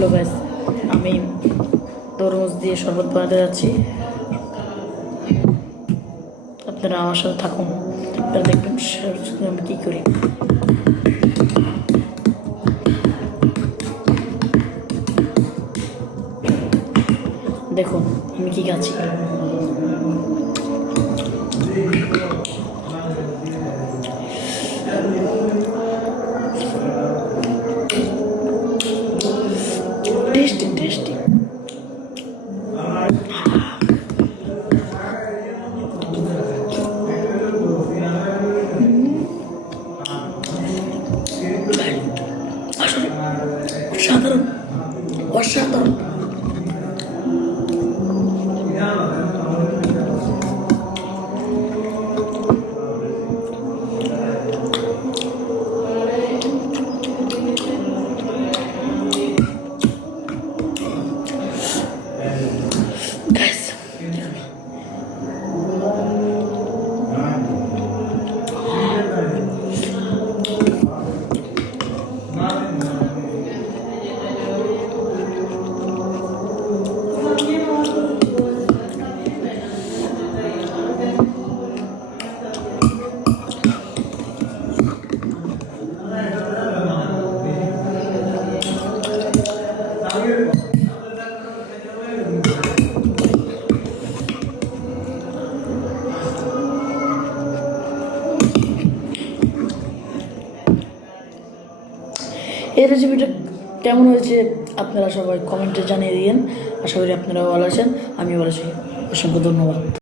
Hello guys, আমি তরমুজ দিয়ে শরবত বানাতে যাচ্ছি। আপনারা আমার সাথে থাকুন, আপনারা দেখবেন আমি কী করি। দেখুন আমি কী খাচ্ছি। Tasty tasty. আসলে অসাধারণ অসাধারণ। Guys, এই রেসিপিটা কেমন হয়েছে আপনারা সবাই কমেন্টে জানিয়ে দিন। আশা করি আপনারাও ভালো আছেন, আমিও ভালো আছি। অসংখ্য ধন্যবাদ।